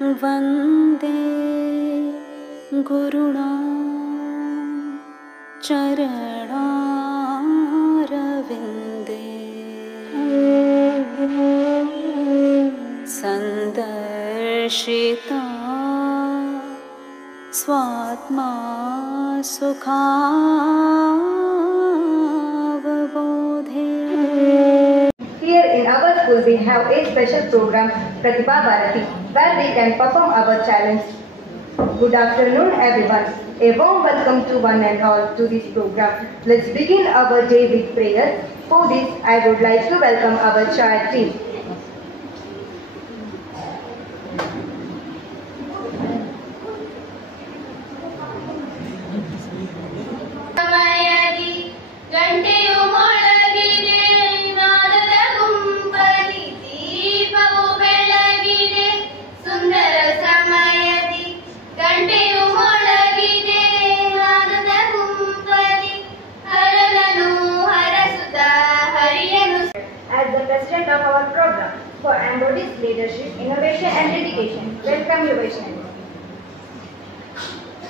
वन्दे गुरुणा चरणारविन्दे सन्दर्शिता स्वात्मा सुखावबोधे. Here in our school we have a special program Pratibha Bharati where we can perform our challenge. Good afternoon everyone. A warm welcome to one and all to this program. Let's begin our day with prayer. For this I would like to welcome our child team. As the president of our program for Ambodi's leadership, innovation and dedication, welcome you Vaishnavi.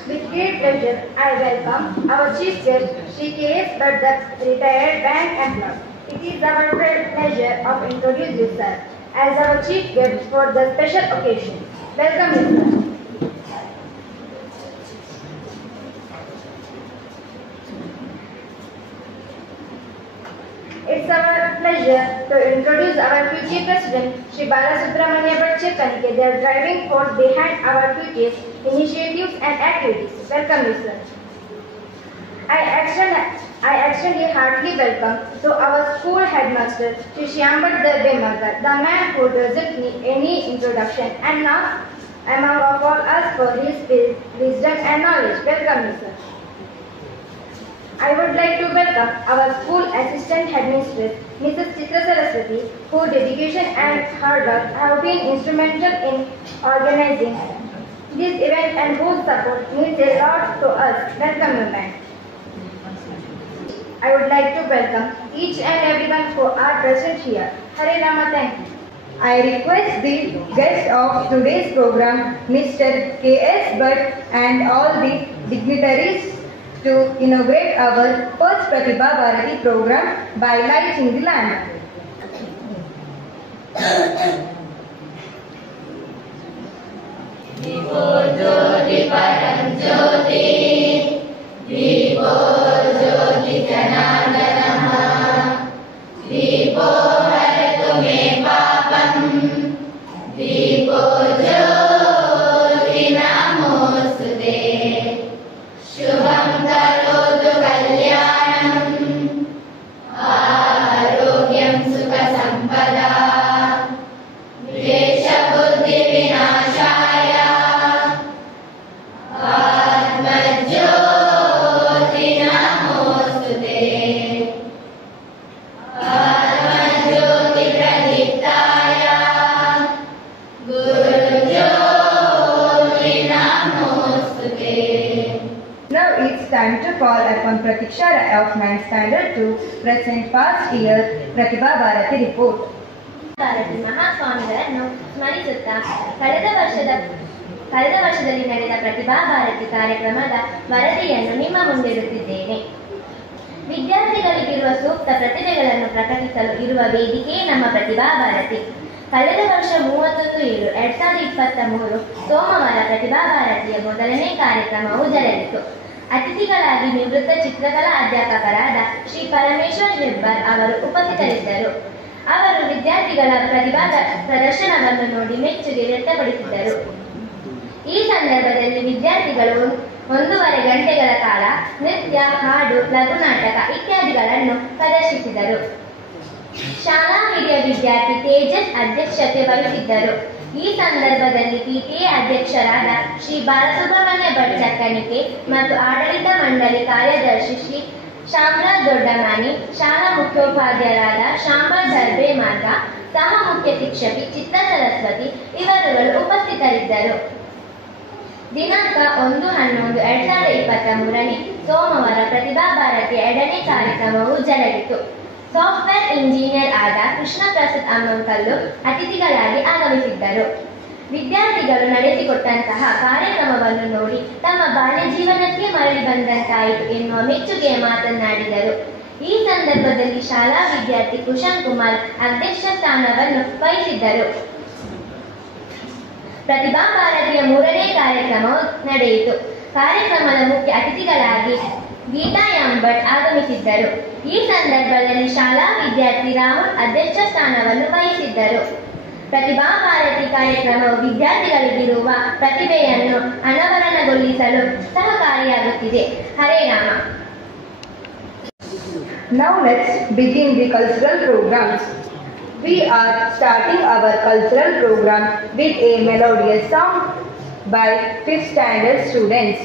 With great pleasure, I welcome our chief guest, Shri K.S. Bhatt, retired bank employee. It is our great pleasure of introduce you sir as our chief guest for the special occasion. Welcome you sir. It's our pleasure to introduce our future president, Shri Balasubramanya Bhatt. They are driving force behind our future initiatives and activities. Welcome you, sir. I extend a hearty welcome to our school headmaster, Shri Shyambar Darbemagar, the man who doesn't need any introduction and now among all us for his wisdom and knowledge. Welcome you, sir. I would like to welcome our school assistant headmistress, Mrs. Chitra Saraswati, whose dedication and hard work have been instrumental in organizing this event and whose support means a lot to us. Welcome, ma'am. I would like to welcome each and everyone who are present here. Hare Rama, thank you. I request the guest of today's program, Mr. K.S. Bhatt, and all the dignitaries to inaugurate our first Pratibha Bharati program by lighting the lamp. Vivo Jyoti Param Jyoti, Vivo Jyoti Janardana, Vivo Haratu Me Papam, Vivo Jyoti Namostude. Shubham karotu kalyanam, arogyam sukha sampada, dvesha buddhi vinashaya, atmajyoti namostute, atmajyoti pradiptaya, gurujyoti namostute. Now it's time to call upon Pratiksha Rai of 9th Standard to present past year Pratibha Bharati report. Bharati ಮಹಾಸ್ವಾಮಿಗಳನ್ನು ಸ್ಮರಿಸುತ್ತಾ ಕಳೆದ ವರ್ಷದಲ್ಲಿ ನಡೆದ ಪ್ರತಿಭಾ ಭಾರತಿ ಕಾರ್ಯಕ್ರಮದ ವರದಿಯನ್ನು ನಿಮ್ಮ ಮುಂದಿಡುತ್ತಿದ್ದೇನೆ. ವಿದ್ಯಾರ್ಥಿಗಳಿಗಿರುವ ಸೂಕ್ತ ಪ್ರತಿಭೆಗಳನ್ನು ಪ್ರಕಟಿಸಲು ಇರುವ ವೇದಿಕೆ ನಮ್ಮ ಪ್ರತಿಭಾ ಭಾರತಿ. ಕಳೆದ ವರ್ಷ 31/7/2023 ಸೋಮವಾರ ಪ್ರತಿಭಾ ಭಾರತಿಯ ಮೊದಲನೇ ಕಾರ್ಯಕ್ರಮವು ಜರುಗಿತು. ಅತಿಥಿಗಳಾಗಿ ನಿವೃತ್ತ ಚಿತ್ರಕಲಾ ಅಧ್ಯಾಪಕರಾದ ಶ್ರೀ ಪರಮೇಶ್ವರ್ ಹೆಬ್ಬಾರ್ ಅವರು ಉಪಸ್ಥಿತರಿದ್ದರು. ಅವರು ವಿದ್ಯಾರ್ಥಿಗಳ ಪ್ರತಿಭಾ ಪ್ರದರ್ಶನವನ್ನು ನೋಡಿ ಮೆಚ್ಚುಗೆ ವ್ಯಕ್ತಪಡಿಸಿದರು. ಈ ಸಂದರ್ಭದಲ್ಲಿ ವಿದ್ಯಾರ್ಥಿಗಳು 1.5 ಗಂಟೆಗಳ ಕಾಲ ನೃತ್ಯ, ಹಾಡು, ಲಘು ನಾಟಕ ಇತ್ಯಾದಿಗಳನ್ನು ಪ್ರದರ್ಶಿಸಿದರು. ಶಾಲಾ ಹಿರಿಯ ವಿದ್ಯಾರ್ಥಿ ತೇಜಸ್ ಅಧ್ಯಕ್ಷತೆ ವಹಿಸಿದ್ದರು. ಈ ಸಂದರ್ಭದಲ್ಲಿ ಪಿಟಿಎ ಅಧ್ಯಕ್ಷರಾದ ಶ್ರೀ ಬಾಲಸುಬ್ರಹ್ಮಣ್ಯ ಭಟ್ ಚಕ್ಕಣಿಕೆ ಮತ್ತು ಆಡಳಿತ ಮಂಡಳಿ ಕಾರ್ಯದರ್ಶಿ ಶ್ರೀ ಶಾಮರಾಜ್ ದೊಡ್ಡಮಾನಿ, ಶಾಲಾ ಮುಖ್ಯೋಪಾಧ್ಯಾಯರಾದ ಶಾಂಬರ್ ದರ್ಬೆ ಮಾರ್ಗ, ಸಹ ಮುಖ್ಯ ಶಿಕ್ಷಕಿ ಚಿತ್ರ ಸರಸ್ವತಿ ಇವರುಗಳು ಉಪಸ್ಥಿತರಿದ್ದರು. ದಿನಾಂಕ 1/11/2023 ಸೋಮವಾರ ಪ್ರತಿಭಾ ಭಾರತಿ 2ನೇ ಕಾರ್ಯಕ್ರಮವು ಜರುಗಿತು. ಸಾಫ್ಟ್ವೇರ್ ಇಂಜಿನಿಯರ್ ಆದ ಕೃಷ್ಣ ಪ್ರಸಾದ್ ಅಮ್ಮಂಕಲ್ಲು ಅತಿಥಿಗಳಾಗಿ ಆಗಮಿಸಿದ್ದರು. ವಿದ್ಯಾರ್ಥಿಗಳು ನಡೆಸಿಕೊಟ್ಟಂತಹ ಕಾರ್ಯಕ್ರಮವನ್ನು ನೋಡಿ ತಮ್ಮ ಬಾಲ್ಯ ಜೀವನಕ್ಕೆ ಮರಳಿ ಬಂದಂತಾಯಿತು ಎನ್ನುವ ಮೆಚ್ಚುಗೆಯ ಮಾತನಾಡಿದರು. ಈ ಸಂದರ್ಭದಲ್ಲಿ ಶಾಲಾ ವಿದ್ಯಾರ್ಥಿ ಕುಶನ್ ಕುಮಾರ್ ಅಧ್ಯಕ್ಷ ಸ್ಥಾನವನ್ನು ವಹಿಸಿದ್ದರು. ಪ್ರತಿಭಾ ಭಾರತಿಯ 3ನೇ ಕಾರ್ಯಕ್ರಮವು ನಡೆಯಿತು. ಕಾರ್ಯಕ್ರಮದ ಮುಖ್ಯ ಅತಿಥಿಗಳಾಗಿ ಗೀತಾ ಎಂಬಟ್ ಆಗಮಿಸಿದ್ದರು. ಈ ಸಂದರ್ಭದಲ್ಲಿ ಶಾಲಾ ವಿದ್ಯಾರ್ಥಿ ರಾಹುಲ್ ಅಧ್ಯಕ್ಷ ಸ್ಥಾನವನ್ನು ವಹಿಸಿದ್ದರು. ಪ್ರತಿಭಾ ಭಾರತಿ ಕಾರ್ಯಕ್ರಮವು ವಿದ್ಯಾರ್ಥಿಗಳಿಗಿರುವ ಪ್ರತಿಭೆಯನ್ನು ಅನಾವರಣಗೊಳಿಸಲು ಸಹಕಾರಿಯಾಗುತ್ತಿದೆ. ಹರೇ Rama. Now let's begin the cultural programs. We are starting our cultural program with a melodious song by 5th standard students.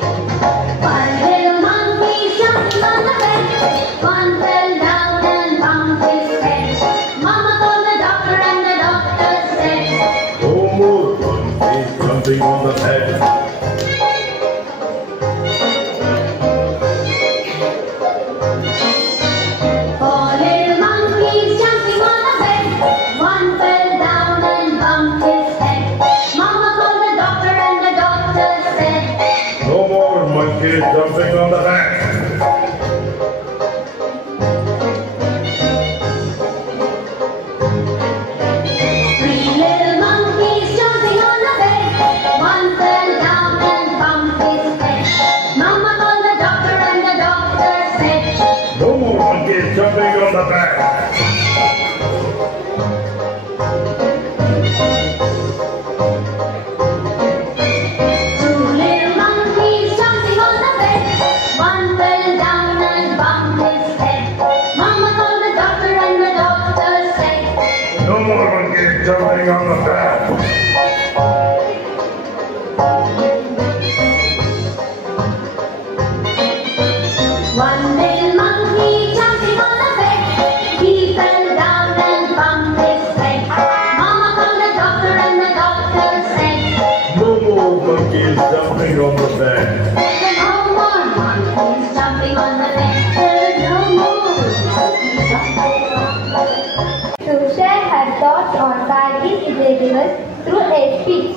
One little monkey jumping on the bed. One fell down and bumped his head. Mama called the doctor and the doctor said, No more monkeys jumping on the bed. Four little monkeys jumping on the bed. One fell down and bumped his head. Mama called the doctor and the doctor said, No more monkeys jumping on the bed. Three little monkeys jumping on the bed. One fell down and bumped his head. Mama called the doctor and the doctor said, No more monkeys jumping on the bed. two little monkeys jumping on the bed. One fell down and bumped his head. Mama called the doctor and the doctor said, No more monkeys jumping on the bed. one little monkey jumping on the bed. He fell down and bumped his head. Mama called the doctor and the doctor said, No more monkeys jumping on the bed. no more monkeys jumping on the bed. No more monkeys jumping on the bed. To share her thoughts on Kargil Vijay Divas through a speech.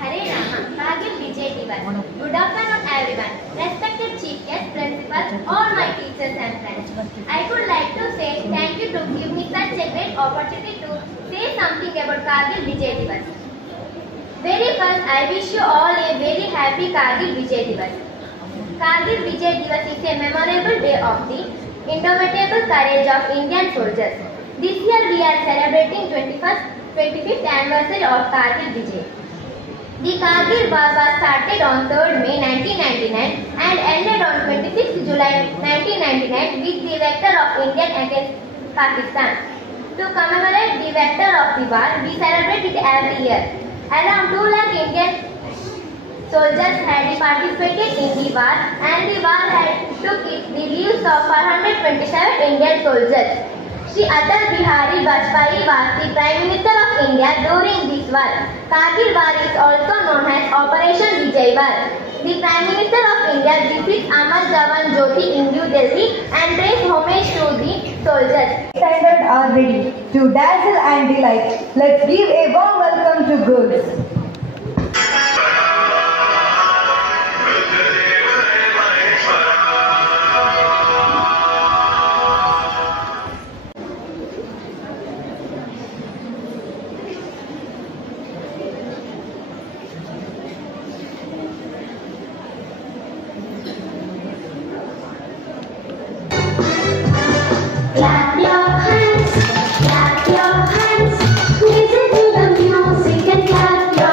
Hare Rama, Kargil Vijay Divas. Good afternoon everyone. Respected chief guest, principals, all my teachers and friends. I would like to say thank you to give me such a great opportunity to say something about Kargil Vijay Divas. Very first, I wish you all a very happy Kargil Vijay Divas. Kargil Vijay Divas is a memorable day of the indomitable courage of Indian soldiers. This year we are celebrating 25th anniversary of Kargil Vijay. The Kargil War was started on 3rd May 1999 and ended on 26th July 1999 with the victory of India against Pakistan. To commemorate the victory of the war, we celebrate it every year. Around 2 lakh Indian soldiers had participated in the war and the war had took the lives of 427 Indian soldiers. Shri Atal Bihari Vajpayee was the Prime Minister of India during this war. Kargil war is also known as Operation Vijay War. The Prime Minister of India visits Amar Jawan Jyoti in New Delhi and pays homage to the soldiers. Standard are ready to dazzle and delight. Let's give a warm welcome to girls. Clap your hands, listen to the music and clap your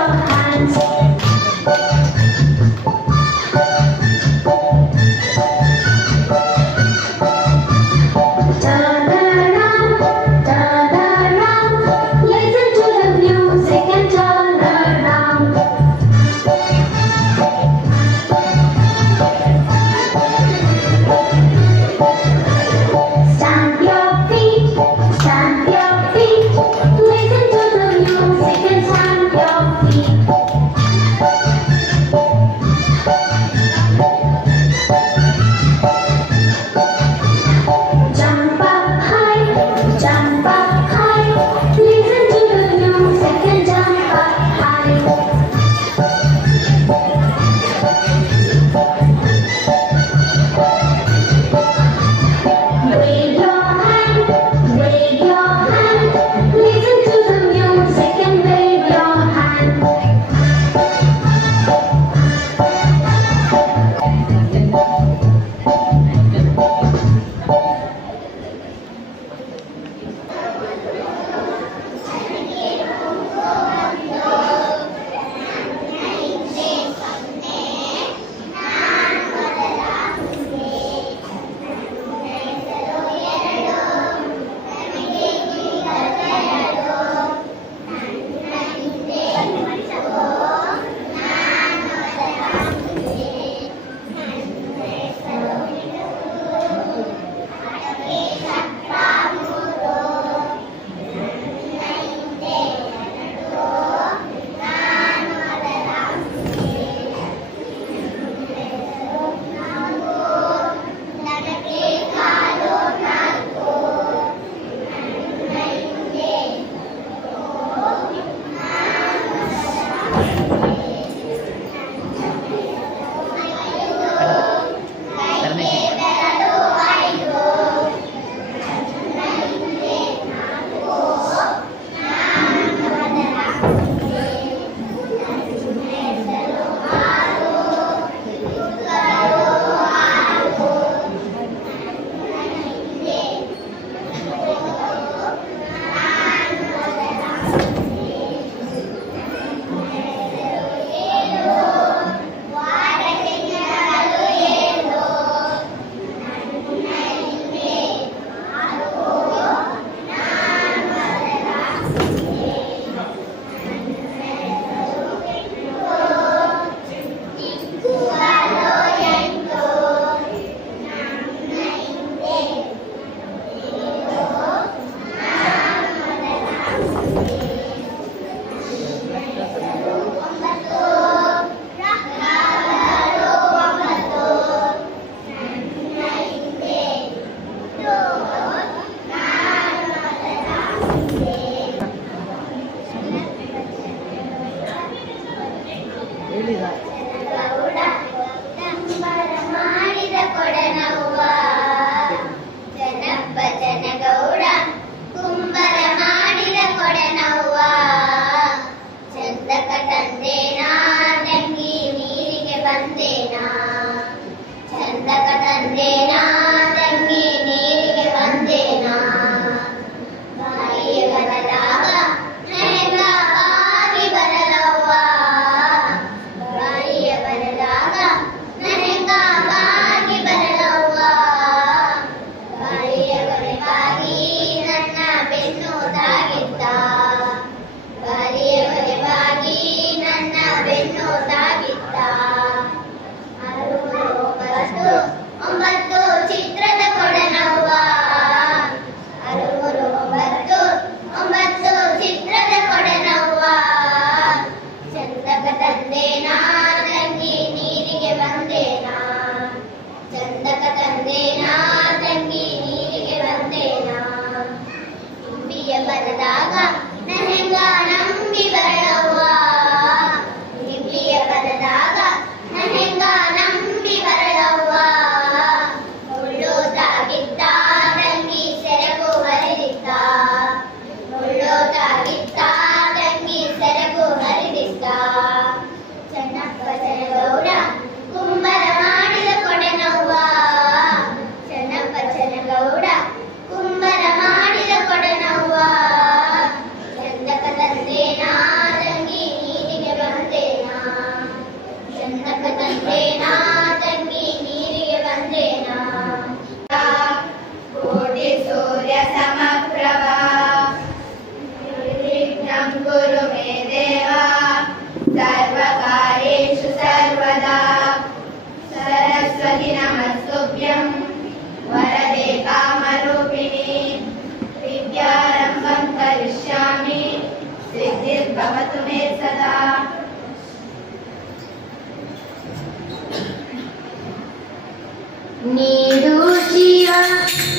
ನೀಡು ಜೀವ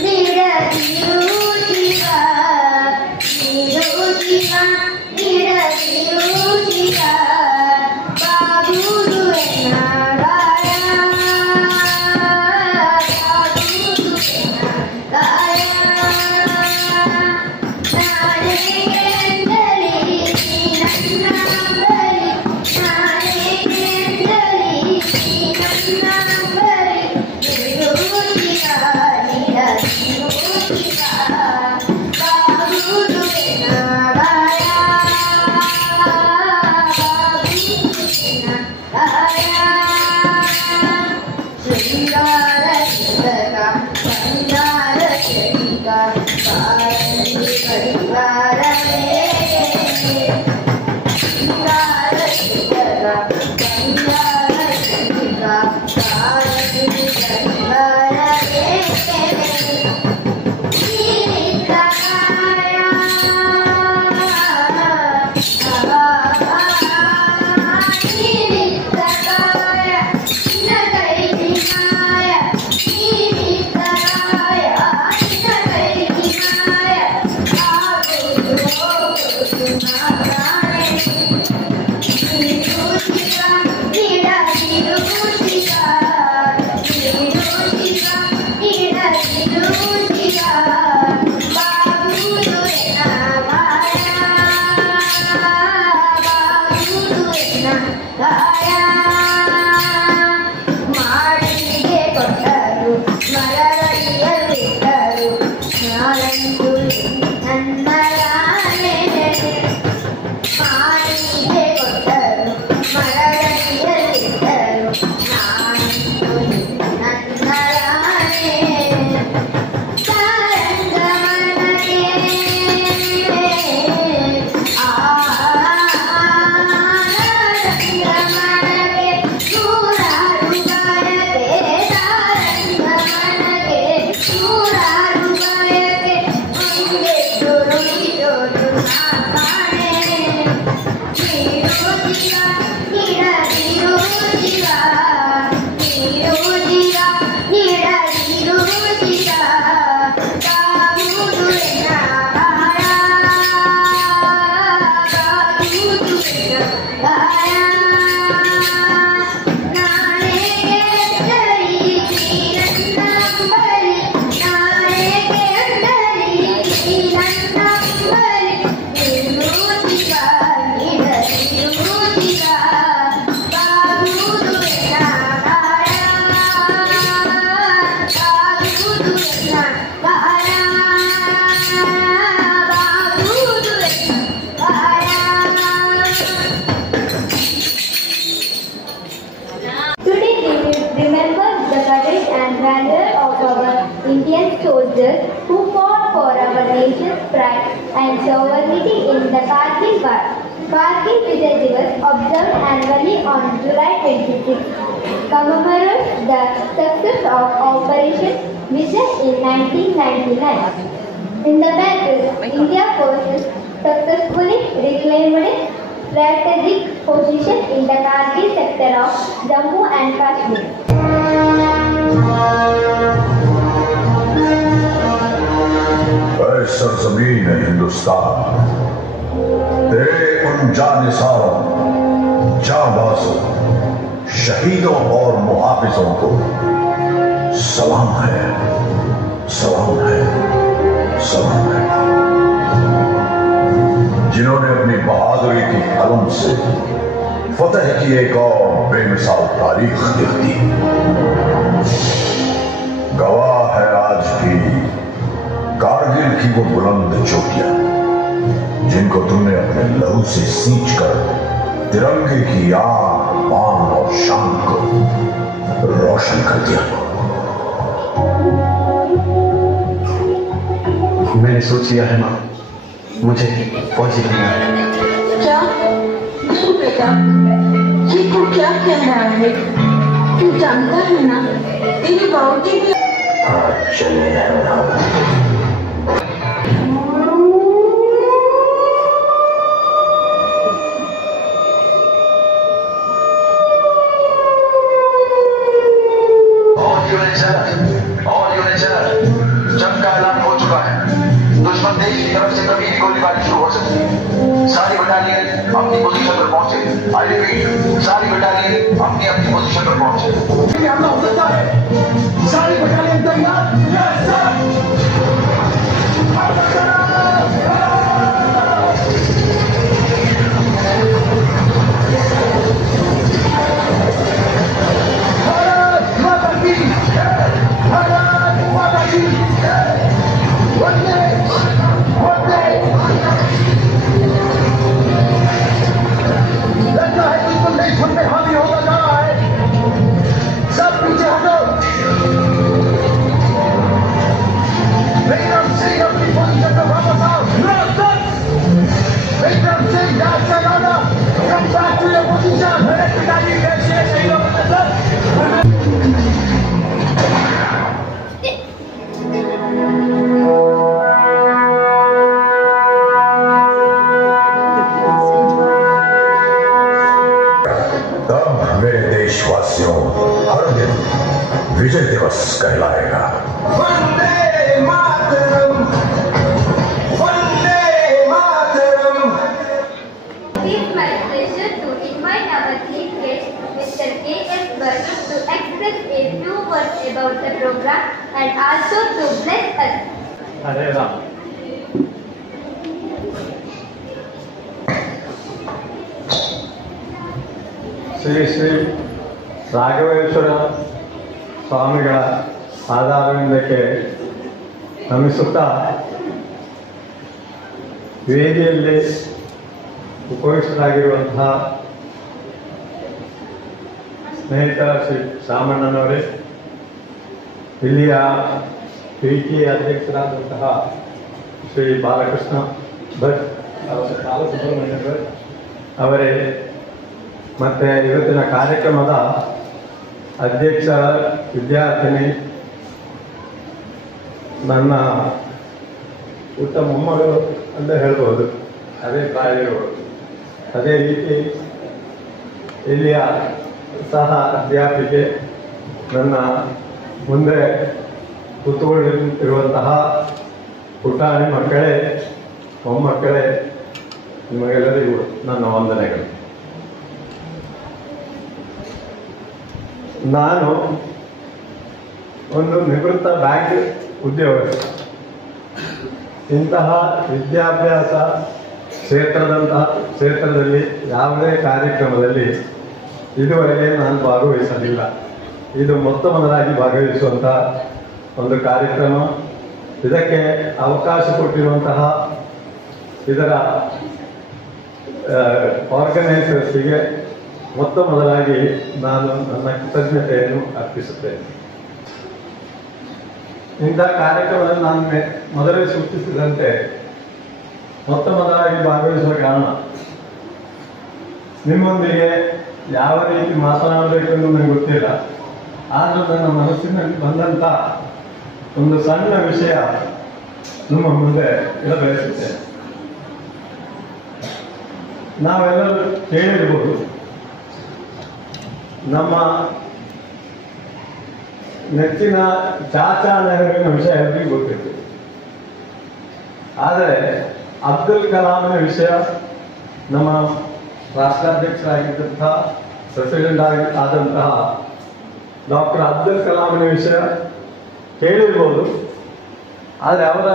ನೀಡದಿರು ಜೀವ ನೀಡು ಜೀವ ನೀಡದಿರು ಜೀವ ಬಾಗುವುದು ಎನ್ನಗಾಯ ಬಾಗುವುದು ಎನ್ನಗಾಯ ನಾಳೆಗೆಂದಲೇ ನನ್ನ ಬಳಿ ನಾಳೆಗೆಂದಲೇ ನನ್ನ ಬಳಿ ನೀಡು ಜೀವ ನೀಡದಿರು ಜೀವ ಬಾಗುವುದು ಎನ್ನಗಾಯ ಬಾಗುವುದು ಎನ್ನಗಾಯ ಶೃಂಗಾರ ಚಿತ್ತಕ ಬಂಗಾರ ಚರಿಕ ಕಾರಣಿ ಪರಿವಾರವೇ ಶೃಂಗಾರ ಚಿತ್ತಕ ಬಂಗಾರ ಚರಿಕ ಕಾರಣಿ ಪರಿವಾರವೇ ಜೀವಿತಕಾಯ ಜೀವಿತಕಾಯ ನಿನ್ನ ಕೈಗೆ ಮಾಯ ಜೀವಿತಕಾಯ ನಿನ್ನ ಕೈಗೆ ಮಾಯ ಆಗುವುದು ಹೋಗುವುದು ಮಾತಾಡೆ ನೀಡು ಜೀವ ನೀಡದಿರು ಜೀವ ನೀಡು ಜೀವ ನೀಡದಿರು ಜೀವ ಬಾಗುವುದು ಎನ್ನಗಾಯ ಬಾಗುವುದು ಎನ್ನಗಾಯ ಮಾಡಿಗೆ ಕೊಟ್ಟರು ಮರಳಿಯಲ್ಲಿಟ್ಟರು ನಾನಂತೂ ನನ್ನಯಾನೆ ಮಾಡಿಗೆ ಕೊಟ್ಟರು ಮರಳಿಯಲ್ಲಿಟ್ಟರು ನಾನಂತೂ ನನ್ನಯಾನೆ ಸಾರಂಗ ಮನಗೆ ಸಾರಂಗ ಮನಗೆ ನೂರಾರು ಬಯಕೆ ಸಾರಂಗ ಮನಗೆ ನೂರಾರು ಬಯಕೆ ಮುಂದೆದ್ದು ನುಡಿದೋದು ನಾ ಕಾಣೆ ನೀಡು ಜೀವ ನೀಡದಿರು ಜೀವ ನೀಡು ಜೀವ ನೀಡದಿರು ಜೀವ ಬಾಗುವುದು ಎನ್ನಗಾಯ ಬಾಗುವುದು ಎನ್ನಗಾಯ ನಾಳೆಗೆ ಅಂದಲಿ ನನ್ನ ಬಳಿ ನಾಳೆಗೆ ಅಂದಲಿ ನನ್ನ ಬಳಿ ನೀಡು ಜೀವ ನೀಡದಿರು ಜೀವ ಬಾಗುವುದು ಎನ್ನಗಾಯ ಬಾಗುವುದು ಎನ್ನಗಾಯ ಬಾಗುವುದು ಎನ್ನಗಾಯ. Today we will remember the courage and valor of our Indian soldiers who fought for our nation's pride and sovereignty in the Kargil War. Kargil Vijay Divas, observed annually on July 26, commemorates the success of Operation Vijay in 1999. In the battle, India forces successfully reclaimed strategic position in the Kargil sector of Jammu and Kashmir. ऐ सरजमीन है हिंदुस्तान, तेरे उन जानिसारों, जाबाजों, शहीदों और मुहाफिजों को सलाम है, सलाम है, सलाम है, जिन्होंने अपनी बहादुरी की कलम से फतेह की एक और बेमिसाल तारीख लिख दी। गवाह है आज भी कारगिल की वो बुलंद चोटियां जिनको तुमने अपने लहू से सींच कर तिरंगे की आन बान और शान को रोशन कर दिया। मैंने सोच लिया है माँ, मुझे फौजी बनना है। क्या नहीं बेटा, ये तू क्या कह रहा है? तू जानता है ना तेरी बाउटी में आज चले हैं हम। और क्यों ऐसा सारी बटालियन तैयार? Yes sir. भारत माता की जय। भारत माता की जय। वंदे वंदे। लगता है बिल्कुल नहीं सुनने हावी होगा जा रहा है। सब पीछे हटो। विक्रम सिंह अपनी पोजीशन पर वापस आओ। विक्रम सिंह डांस का गाना। Come back to your position. मेरे पिताजी कैसे सही लोग सर। देशवासियों हर दिन विजय दिवस कहलाएगा। Vande Mataram, Vande Mataram. It is my pleasure to invite our chief guest, Mr. K.S. Burke, to express a few words about the program and also to bless us. Hare Ram. Shri Shri Raghaveshwara ಸ್ವಾಮಿಗಳ ಆಧಾರವಿಂದಕ್ಕೆ ನಮಿಸುತ್ತಾ ವೇದಿಯಲ್ಲಿ ಉಪವಿಷ್ಟರಾಗಿರುವಂತಹ ಸ್ನೇಹಿತ ಶ್ರೀ ಶಾಮಣ್ಣನವರೇ, ಇಲ್ಲಿಯ ಪಿಟಿ ಅಧ್ಯಕ್ಷರಾದಂತಹ ಶ್ರೀ ಬಾಲಕೃಷ್ಣ ಭಟ್ ಬಾಲಸುಬ್ರಹ್ಮಣ್ಯ ಭಟ್ ಅವರೇ, ಮತ್ತು ಇವತ್ತಿನ ಕಾರ್ಯಕ್ರಮದ ಅಧ್ಯಕ್ಷ ವಿದ್ಯಾರ್ಥಿನಿ ನನ್ನ ಪುಟ್ಟ ಮೊಮ್ಮಗಳು ಅಂತ ಹೇಳ್ಬೋದು, ಅದೇ ಪ್ರಾಯಗಳು. ಅದೇ ರೀತಿ ಇಲ್ಲಿಯ ಸಹ ಅಧ್ಯಾಪಿಕೆ, ನನ್ನ ಮುಂದೆ ಕೂತ್ಕೊಂಡಿರುವಂತಹ ಪುಟಾಣಿ ಮಕ್ಕಳೇ, ಮೊಮ್ಮಕ್ಕಳೇ, ನಿಮಗೆಲ್ಲರಿಗೂ ನನ್ನ ವಂದನೆಗಳು. ನಾನು ಒಂದು ನಿವೃತ್ತ ಬ್ಯಾಂಕ್ ಉದ್ಯೋಗಸ್ಥ. ಇಂತಹ ವಿದ್ಯಾಭ್ಯಾಸ ಕ್ಷೇತ್ರದಲ್ಲಿ ಯಾವುದೇ ಕಾರ್ಯಕ್ರಮದಲ್ಲಿ ಇದುವರೆಗೆ ನಾನು ಭಾಗವಹಿಸಲಿಲ್ಲ. ಇದು ಮೊತ್ತ ಮೊದಲಾಗಿ ಭಾಗವಹಿಸುವಂಥ ಒಂದು ಕಾರ್ಯಕ್ರಮ. ಇದಕ್ಕೆ ಅವಕಾಶ ಕೊಟ್ಟಿರುವಂತಹ ಇದರ ಆರ್ಗನೈಸರ್ಸ್ಗೆ ಮೊತ್ತ ಮೊದಲಾಗಿ ನಾನು ನನ್ನ ಕೃತಜ್ಞತೆಯನ್ನು ಅರ್ಪಿಸುತ್ತೇನೆ. ಇಂಥ ಕಾರ್ಯಕ್ರಮದಲ್ಲಿ ನಾನು ಮೊದಲೇ ಸೂಚಿಸಿದಂತೆ ಮೊತ್ತ ಮೊದಲಾಗಿ ಭಾಗವಹಿಸುವ ಕಾರಣ ನಿಮ್ಮೊಂದಿಗೆ ಯಾವ ರೀತಿ ಮಾತನಾಡಬೇಕೆಂದು ನನಗೆ ಗೊತ್ತಿಲ್ಲ. ಆದರೂ ನನ್ನ ಮನಸ್ಸಿನಲ್ಲಿ ಬಂದಂಥ ಒಂದು ಸಣ್ಣ ವಿಷಯ ನಿಮ್ಮ ಮುಂದೆ ಇಡಬಯಸುತ್ತೇನೆ. ನಾವೆಲ್ಲರೂ ಕೇಳಿರ್ಬೋದು, ನಮ್ಮ ನೆಚ್ಚಿನ ಚಾಚಾ ನೆಹರುವಿನ ವಿಷಯ ಎಲ್ಲರಿಗೂ ಗೊತ್ತಿತ್ತು. ಆದರೆ ಅಬ್ದುಲ್ ಕಲಾಮಿನ ವಿಷಯ, ನಮ್ಮ ರಾಷ್ಟ್ರಾಧ್ಯಕ್ಷರಾಗಿದ್ದಂತಹ ಪ್ರೆಸಿಡೆಂಟ್ ಆದಂತಹ ಡಾಕ್ಟರ್ ಅಬ್ದುಲ್ ಕಲಾಮಿನ ವಿಷಯ ಕೇಳಿರ್ಬೋದು. ಆದರೆ ಅವರ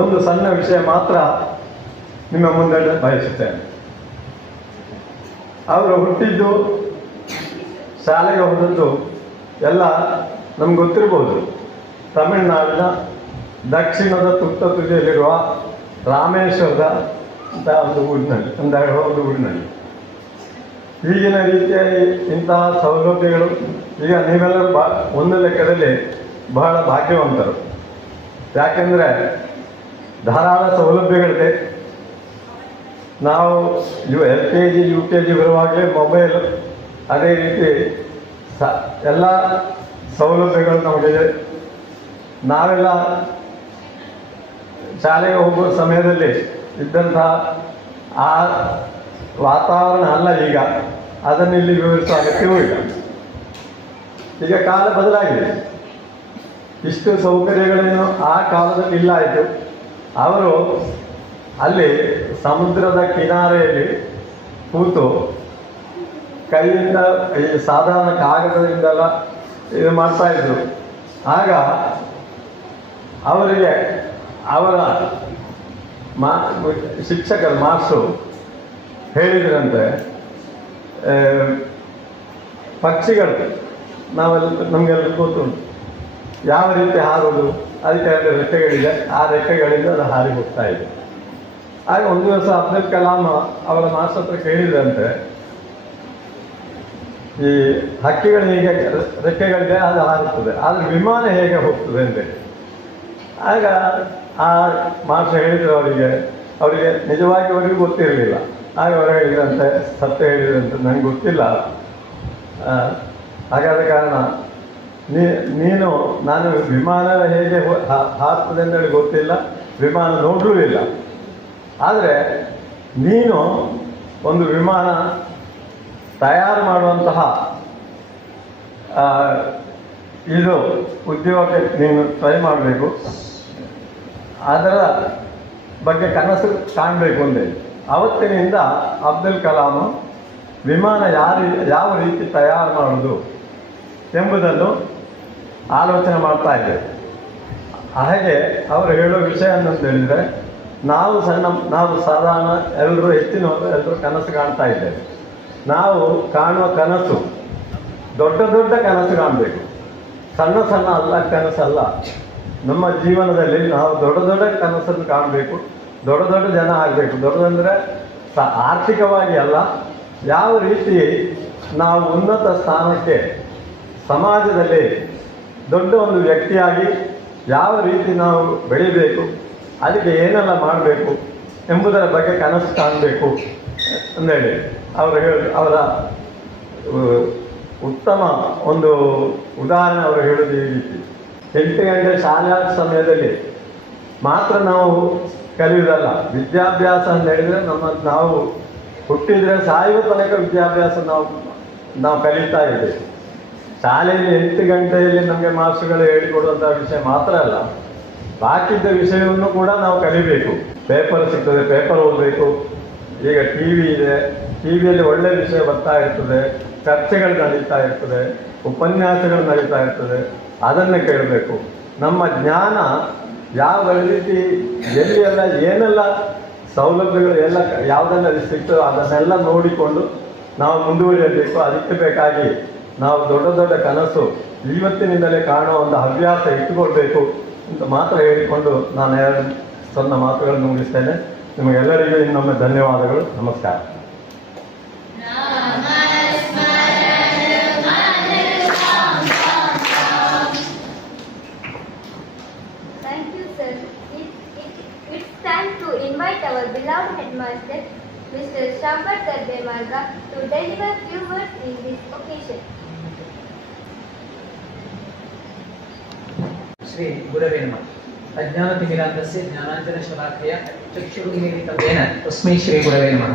ಒಂದು ಸಣ್ಣ ವಿಷಯ ಮಾತ್ರ ನಿಮ್ಮ ಮುಂದೆ ಬಯಸುತ್ತೇನೆ. ಅವರು ಹುಟ್ಟಿದ್ದು, ಶಾಲೆಗೆ ಹೋದದ್ದು ಎಲ್ಲ ನಮ್ಗೆ ಗೊತ್ತಿರ್ಬೋದು. ತಮಿಳುನಾಡಿನ ದಕ್ಷಿಣದ ತುತ್ತ ತುದಿಯಲ್ಲಿರುವ ರಾಮೇಶ್ವರದ ಅಂತ ಒಂದು ಊರಿನಲ್ಲಿ. ಈಗಿನ ರೀತಿಯ ಇಂತಹ ಸೌಲಭ್ಯಗಳು ಈಗ ನೀವೆಲ್ಲರೂ ಒಂದು ಲೆಕ್ಕದಲ್ಲಿ ಬಹಳ ಭಾಗ್ಯವಂತರು. ಯಾಕೆಂದರೆ ಧಾರಾಳ ಸೌಲಭ್ಯಗಳಿದೆ. ನಾವು LKG UKG ಬರುವಾಗಲೇ ಮೊಬೈಲ್, ಅದೇ ರೀತಿ ಎಲ್ಲ ಸೌಲಭ್ಯಗಳು ನಮಗಿದೆ. ನಾವೆಲ್ಲ ಶಾಲೆಗೆ ಹೋಗುವ ಸಮಯದಲ್ಲಿ ಇದ್ದಂತಹ ಆ ವಾತಾವರಣ ಅಲ್ಲ ಈಗ. ಅದನ್ನು ಇಲ್ಲಿ ವಿವರಿಸುವ ಅಗತ್ಯವೂ ಇಲ್ಲ. ಈಗ ಕಾಲ ಬದಲಾಗಿದೆ. ಇಷ್ಟು ಸೌಕರ್ಯಗಳೇನು ಆ ಕಾಲದಲ್ಲಿ ಇಲ್ಲ ಆಯಿತು. ಅವರು ಅಲ್ಲಿ ಸಮುದ್ರದ ಕಿನಾರೆಯಲ್ಲಿ ಕೂತು ಕೈಯಿಂದ ಈ ಸಾಧಾರಣ ಕಾಗದದಿಂದಲ್ಲ ಇದು ಮಾಡ್ತಾಯಿದ್ರು. ಆಗ ಅವರಿಗೆ ಅವರ ಶಿಕ್ಷಕರು ಮಾಸ್ಟ್ರು ಹೇಳಿದ್ರಂತೆ, ಪಕ್ಷಿಗಳು ನಮಗೆಲ್ಲ ಗೊತ್ತುಂಟು ಯಾವ ರೀತಿ ಹಾರೋದು, ಅದಕ್ಕೆ ಎರಡು ರೆಕ್ಕೆಗಳಿದೆ, ಆ ರೆಕ್ಕೆಗಳಿಂದ ಅದು ಹಾರಿ ಹೋಗ್ತಾ ಇದೆ. ಆಗ ಒಂದು ದಿವಸ ಅಬ್ದುಲ್ ಕಲಾಂ ಅವರ ಮಾಸ್ಟರ್ ಹತ್ರ ಕೇಳಿದ್ರಂತೆ, ಈ ಹಕ್ಕಿಗಳು ಹೇಗೆ ರೆಕ್ಕೆಗಳಿದೆ ಅದು ಹಾರುತ್ತದೆ, ಆದರೆ ವಿಮಾನ ಹೇಗೆ ಹೋಗ್ತದೆ ಅಂತೇಳಿ. ಆಗ ಆ ಮಾಸ್ಟರ್ ಹೇಳಿದರು ಅವರಿಗೆ ನಿಜವಾಗಿ ಅವರಿಗೂ ಗೊತ್ತಿರಲಿಲ್ಲ. ಆಗ ಅವರು ಹೇಳಿದ್ರಂತೆ, ಸತ್ಯ ಹೇಳಿದ್ರಂತೆ, ನನಗೆ ಗೊತ್ತಿಲ್ಲ, ಹಾಗಾದ ಕಾರಣ ನೀನು ನಾನು ವಿಮಾನ ಹೇಗೆ ಹಾರ್ತದೆ ಅಂತೇಳಿ ಗೊತ್ತಿಲ್ಲ, ವಿಮಾನ ನೋಡಲೂ ಇಲ್ಲ, ಆದರೆ ನೀನು ಒಂದು ವಿಮಾನ ತಯಾರು ಮಾಡುವಂತಹ ಇದು ಉದ್ಯೋಗಕ್ಕೆ ನೀನು ಟ್ರೈ ಮಾಡಬೇಕು, ಅದರ ಬಗ್ಗೆ ಕನಸು ಕಾಣಬೇಕು ಅಂದೇಳಿ. ಅವತ್ತಿನಿಂದ ಅಬ್ದುಲ್ ಕಲಾಂ ವಿಮಾನ ಯಾವ ರೀತಿ ತಯಾರು ಮಾಡೋದು ಎಂಬುದನ್ನು ಆಲೋಚನೆ ಮಾಡ್ತಾ ಇದ್ದೇವೆ. ಹಾಗೆ ಅವರು ಹೇಳೋ ವಿಷಯ ಅಂತ ಹೇಳಿದರೆ, ನಾವು ಸಾಧಾರಣ ಎಲ್ಲರೂ ಕನಸು ಕಾಣ್ತಾ ಇದ್ದೇವೆ. ನಾವು ಕಾಣುವ ಕನಸು ದೊಡ್ಡ ದೊಡ್ಡ ಕನಸು ಕಾಣಬೇಕು, ಸಣ್ಣ ಸಣ್ಣ ಕನಸಲ್ಲ. ನಮ್ಮ ಜೀವನದಲ್ಲಿ ನಾವು ದೊಡ್ಡ ದೊಡ್ಡ ಕನಸನ್ನು ಕಾಣಬೇಕು, ದೊಡ್ಡ ದೊಡ್ಡ ಜನ ಆಗಬೇಕು. ದೊಡ್ಡದಂದರೆ ಆರ್ಥಿಕವಾಗಿ ಅಲ್ಲ, ಯಾವ ರೀತಿ ನಾವು ಉನ್ನತ ಸ್ಥಾನಕ್ಕೆ ಸಮಾಜದಲ್ಲಿ ದೊಡ್ಡ ಒಂದು ವ್ಯಕ್ತಿಯಾಗಿ ಯಾವ ರೀತಿ ನಾವು ಬೆಳಿಬೇಕು, ಅದಕ್ಕೆ ಏನೆಲ್ಲ ಮಾಡಬೇಕು ಎಂಬುದರ ಬಗ್ಗೆ ಕನಸು ಕಾಣಬೇಕು ಅಂದೇಳಿ ಅವರ ಉತ್ತಮ ಒಂದು ಉದಾಹರಣೆ ಅವರು ಹೇಳೋದು ಈ ರೀತಿ. 8 ಗಂಟೆ ಶಾಲಾ ಸಮಯದಲ್ಲಿ ಮಾತ್ರ ನಾವು ಕಲಿಯುವುದಲ್ಲ, ವಿದ್ಯಾಭ್ಯಾಸ ಅಂತ ಹೇಳಿದರೆ ನಾವು ಹುಟ್ಟಿದರೆ ಸಾಯುವ ತನಕ ವಿದ್ಯಾಭ್ಯಾಸ ನಾವು ಕಲಿತಾ ಇದ್ದೇವೆ. ಶಾಲೆಯಲ್ಲಿ 8 ಗಂಟೆಯಲ್ಲಿ ನಮಗೆ ಮಾಸ್ಟರ್ಗಳು ಹೇಳಿಕೊಡುವಂಥ ವಿಷಯ ಮಾತ್ರ ಅಲ್ಲ, ಬಾಕಿದ್ದ ವಿಷಯವನ್ನು ಕೂಡ ನಾವು ಕಲಿಬೇಕು. ಪೇಪರ್ ಸಿಗ್ತದೆ, ಪೇಪರ್ ಓದಬೇಕು. ಈಗ TV ಇದೆ, ಟಿವಿಯಲ್ಲಿ ಒಳ್ಳೆಯ ವಿಷಯ ಬರ್ತಾ ಇರ್ತದೆ, ಚರ್ಚೆಗಳು ನಡೀತಾ ಇರ್ತದೆ, ಉಪನ್ಯಾಸಗಳು ನಡೀತಾ ಇರ್ತದೆ, ಅದನ್ನು ಕೇಳಬೇಕು. ನಮ್ಮ ಜ್ಞಾನ ಯಾವ ರೀತಿ ಎಲ್ಲಿಯೆಲ್ಲ ಏನೆಲ್ಲ ಸೌಲಭ್ಯಗಳು ಎಲ್ಲ ಯಾವುದೆಲ್ಲ ಸಿಗ್ತದೋ ಅದನ್ನೆಲ್ಲ ನೋಡಿಕೊಂಡು ನಾವು ಮುಂದುವರಿಯಬೇಕು. ಅದಕ್ಕೆ ಬೇಕಾಗಿ ನಾವು ದೊಡ್ಡ ದೊಡ್ಡ ಕನಸು ಇವತ್ತಿನಿಂದಲೇ ಕಾಣುವ ಒಂದು ಹವ್ಯಾಸ ಇಟ್ಟುಕೊಳ್ಬೇಕು ಅಂತ ಮಾತ್ರ ಹೇಳಿಕೊಂಡು ನಾನು 2 ಸಣ್ಣ ಮಾತುಗಳನ್ನು ಮುಗಿಸ್ತೇನೆ. ನಿಮಗೆಲ್ಲರಿಗೂ ಇನ್ನೊಮ್ಮೆ ಧನ್ಯವಾದಗಳು. ನಮಸ್ಕಾರ. Thank you, sir. It's time to invite our beloved headmaster, Mr. Shambhar Tarbemarga, to deliver few words in this occasion. Shri गुरवे नमः. अज्ञानतिमिरान्धस्य ज्ञानाञ्जनशलाखया चक्षुरुन्मीलितं तस्मै श्री गुरवे नमः.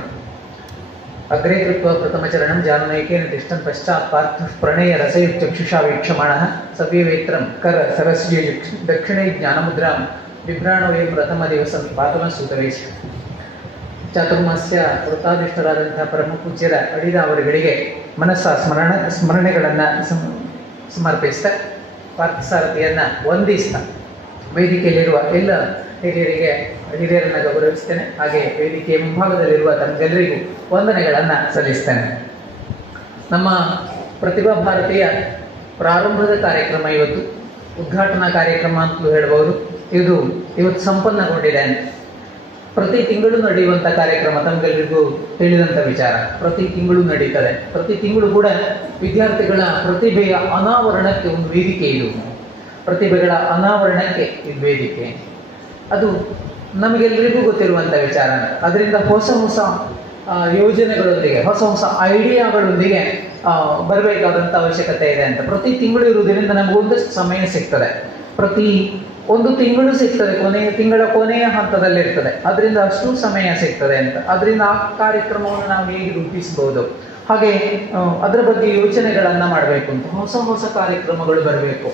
अग्रे कृत्वा प्रथमचरणं जाननैकेन तिष्ठन् पश्चात् पार्थः प्रणयरसयुक्चक्षुषा वीक्षमाणः सव्यवेत्रं कर सरस्ये दक्षिणे ज्ञानमुद्रां बिभ्राणोऽयं प्रथमदिवसं पातमसूतरेश. ಚಾತುರ್ಮಾಸ್ಯ ವೃತ್ತಾಧಿಷ್ಠರಾದಂಥ ಪರಮಪೂಜ್ಯರ ಅಡಿದ ಅವರುಗಳಿಗೆ ಮನಸ್ಸ ಸ್ಮರಣೆಗಳನ್ನು ಸಮರ್ಪಿಸ್ತಾ ಪಾರ್ಥಸಾರಥಿಯನ್ನು ವಂದಿಸ್ತಾ ವೇದಿಕೆಯಲ್ಲಿರುವ ಎಲ್ಲ ಹಿರಿಯರನ್ನು ಗೌರವಿಸ್ತೇನೆ. ಹಾಗೆ ವೇದಿಕೆಯ ಮುಂಭಾಗದಲ್ಲಿರುವ ತಮಗೆಲ್ಲರಿಗೂ ವಂದನೆಗಳನ್ನು ಸಲ್ಲಿಸ್ತೇನೆ. ನಮ್ಮ ಪ್ರತಿಭಾ ಭಾರತೀಯ ಪ್ರಾರಂಭದ ಕಾರ್ಯಕ್ರಮ ಇವತ್ತು ಉದ್ಘಾಟನಾ ಕಾರ್ಯಕ್ರಮ ಅಂತಲೂ ಹೇಳ್ಬೋದು. ಇವತ್ತು ಸಂಪನ್ನಗೊಂಡಿದೆ. ಪ್ರತಿ ತಿಂಗಳು ನಡೆಯುವಂಥ ಕಾರ್ಯಕ್ರಮ ತಮಗೆಲ್ಲರಿಗೂ ತಿಳಿದಂಥ ವಿಚಾರ. ಪ್ರತಿ ತಿಂಗಳು ನಡೀತದೆ. ಪ್ರತಿ ತಿಂಗಳು ಕೂಡ ವಿದ್ಯಾರ್ಥಿಗಳ ಪ್ರತಿಭೆಯ ಅನಾವರಣಕ್ಕೆ ಒಂದು ವೇದಿಕೆ ಇದು. ಪ್ರತಿಭೆಗಳ ಅನಾವರಣಕ್ಕೆ ಇದು ವೇದಿಕೆ. ಅದು ನಮಗೆಲ್ಲರಿಗೂ ಗೊತ್ತಿರುವಂಥ ವಿಚಾರ. ಅದರಿಂದ ಹೊಸ ಹೊಸ ಯೋಜನೆಗಳೊಂದಿಗೆ ಹೊಸ ಹೊಸ ಐಡಿಯಾಗಳೊಂದಿಗೆ ಬರಬೇಕಾದಂಥ ಅವಶ್ಯಕತೆ ಇದೆ ಅಂತ. ಪ್ರತಿ ತಿಂಗಳು ಇರುವುದರಿಂದ ನಮಗೊಂದಷ್ಟು ಸಮಯ ಸಿಗ್ತದೆ. ಪ್ರತಿ ಒಂದು ತಿಂಗಳು ಸಿಗ್ತದೆ, ತಿಂಗಳ ಕೊನೆಯ ಹಂತದಲ್ಲಿರ್ತದೆ. ಅದರಿಂದ ಅಷ್ಟು ಸಮಯ ಸಿಗ್ತದೆ ಅಂತ. ಅದರಿಂದ ಆ ಕಾರ್ಯಕ್ರಮವನ್ನು ನಾವು ಹೇಗೆ ರೂಪಿಸಬಹುದು, ಹಾಗೆ ಅದರ ಬಗ್ಗೆ ಯೋಚನೆಗಳನ್ನು ಮಾಡಬೇಕು ಅಂತ. ಹೊಸ ಹೊಸ ಕಾರ್ಯಕ್ರಮಗಳು ಬರಬೇಕು.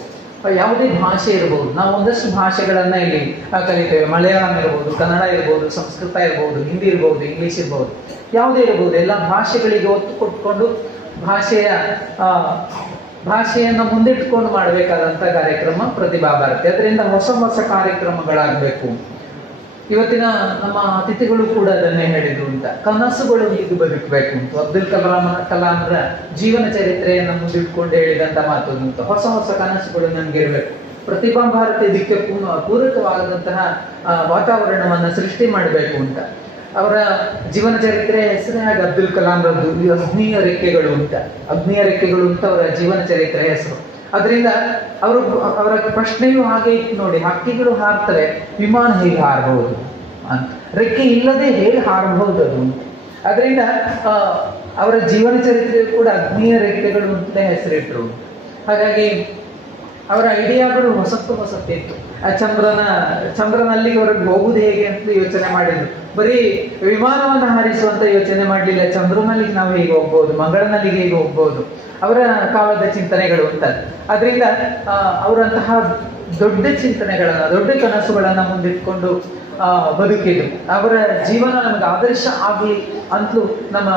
ಯಾವುದೇ ಭಾಷೆ ಇರ್ಬೋದು, ನಾವು ಒಂದಷ್ಟು ಭಾಷೆಗಳನ್ನು ಇಲ್ಲಿ ಕಲಿತೇವೆ. ಮಲಯಾಳಂ ಇರ್ಬೋದು, ಕನ್ನಡ ಇರ್ಬೋದು, ಸಂಸ್ಕೃತ ಇರ್ಬೋದು, ಹಿಂದಿ ಇರ್ಬೋದು, ಇಂಗ್ಲೀಷ್ ಇರ್ಬೋದು, ಯಾವುದೇ ಇರ್ಬೋದು. ಎಲ್ಲ ಭಾಷೆಗಳಿಗೆ ಒತ್ತು ಕೊಟ್ಕೊಂಡು ಭಾಷೆಯ ಭಾಷೆಯನ್ನು ಮುಂದಿಟ್ಕೊಂಡು ಮಾಡಬೇಕಾದಂಥ ಕಾರ್ಯಕ್ರಮ ಪ್ರತಿಭಾ ಭಾರತಿ. ಅದರಿಂದ ಹೊಸ ಹೊಸ ಕಾರ್ಯಕ್ರಮಗಳಾಗಬೇಕು. ಇವತ್ತಿನ ನಮ್ಮ ಅತಿಥಿಗಳು ಕೂಡ ಅದನ್ನೇ ಹೇಳಿದ್ರು ಅಂತ, ಕನಸುಗಳು ಹೀಗೆ ಬದುಕಬೇಕು ಅಂತ. ಅಬ್ದುಲ್ ಕಲಾಂರ ಜೀವನ ಚರಿತ್ರೆಯನ್ನು ಮುಂದಿಟ್ಕೊಂಡು ಹೇಳಿದಂತ ಮಾತು ಅಂತ, ಹೊಸ ಹೊಸ ಕನಸುಗಳು ನಮ್ಗೆ ಇರಬೇಕು. ಪ್ರತಿಭಾ ಭಾರತಿ ಇದಕ್ಕೆ ಪೂರಕವಾದಂತಹ ವಾತಾವರಣವನ್ನ ಸೃಷ್ಟಿ ಮಾಡಬೇಕು ಅಂತ. ಅವರ ಜೀವನ ಚರಿತ್ರೆ ಹೆಸರೇ ಹಾಗೆ ಅಬ್ದುಲ್ ಕಲಾಂರದ್ದು ಅಗ್ನಿಯ ರೆಕ್ಕೆಗಳು ಅಂತ. ಅಗ್ನಿಯ ರೆಕ್ಕೆಗಳು ಅಂತ ಅವರ ಜೀವನ ಚರಿತ್ರೆ ಹೆಸರು. ಅದರಿಂದ ಅವರ ಪ್ರಶ್ನೆಯೂ ಹಾಗೆ ಇತ್ತು ನೋಡಿ, ಹಕ್ಕಿಗಳು ಹಾರ್ತವೆ, ವಿಮಾನ ಹೇಗೆ ಹಾರಬಹುದು ಅಂತ, ರೆಕ್ಕೆ ಇಲ್ಲದೆ ಹೇಗೆ ಹಾರಬಹುದು ಅದು. ಅದರಿಂದ ಅವರ ಜೀವನ ಚರಿತ್ರೆ ಕೂಡ ಅಗ್ನಿಯ ರೆಕ್ಕೆಗಳು ಅಂತಲೇ ಹೆಸರಿಟ್ರು. ಹಾಗಾಗಿ ಅವರ ಐಡಿಯಾಗಳು ಹೊಸತ್ತಿತ್ತು. ಆ ಚಂದ್ರನಲ್ಲಿ ಹೊರಗೆ ಹೋಗುದು ಹೇಗೆ ಅಂತ ಯೋಚನೆ ಮಾಡಿದ್ರು. ಬರೀ ವಿಮಾನವನ್ನು ಹಾರಿಸುವಂತ ಯೋಚನೆ ಮಾಡಲಿಲ್ಲ. ಚಂದ್ರನಲ್ಲಿ ನಾವು ಹೇಗೆ ಹೋಗ್ಬೋದು, ಮಂಗಳನಲ್ಲಿ ಹೇಗೆ ಹೋಗ್ಬೋದು, ಅವರ ಕಾಲದ ಚಿಂತನೆಗಳು ಅಂತ. ಅದರಿಂದ ಅವರಂತಹ ದೊಡ್ಡ ಚಿಂತನೆಗಳನ್ನ, ದೊಡ್ಡ ಕನಸುಗಳನ್ನ ಮುಂದಿಟ್ಕೊಂಡು ಬದುಕಿದ್ರು. ಅವರ ಜೀವನ ನಮಗೆ ಆದರ್ಶ ಆಗಲಿ ಅಂತಲೂ ನಮ್ಮ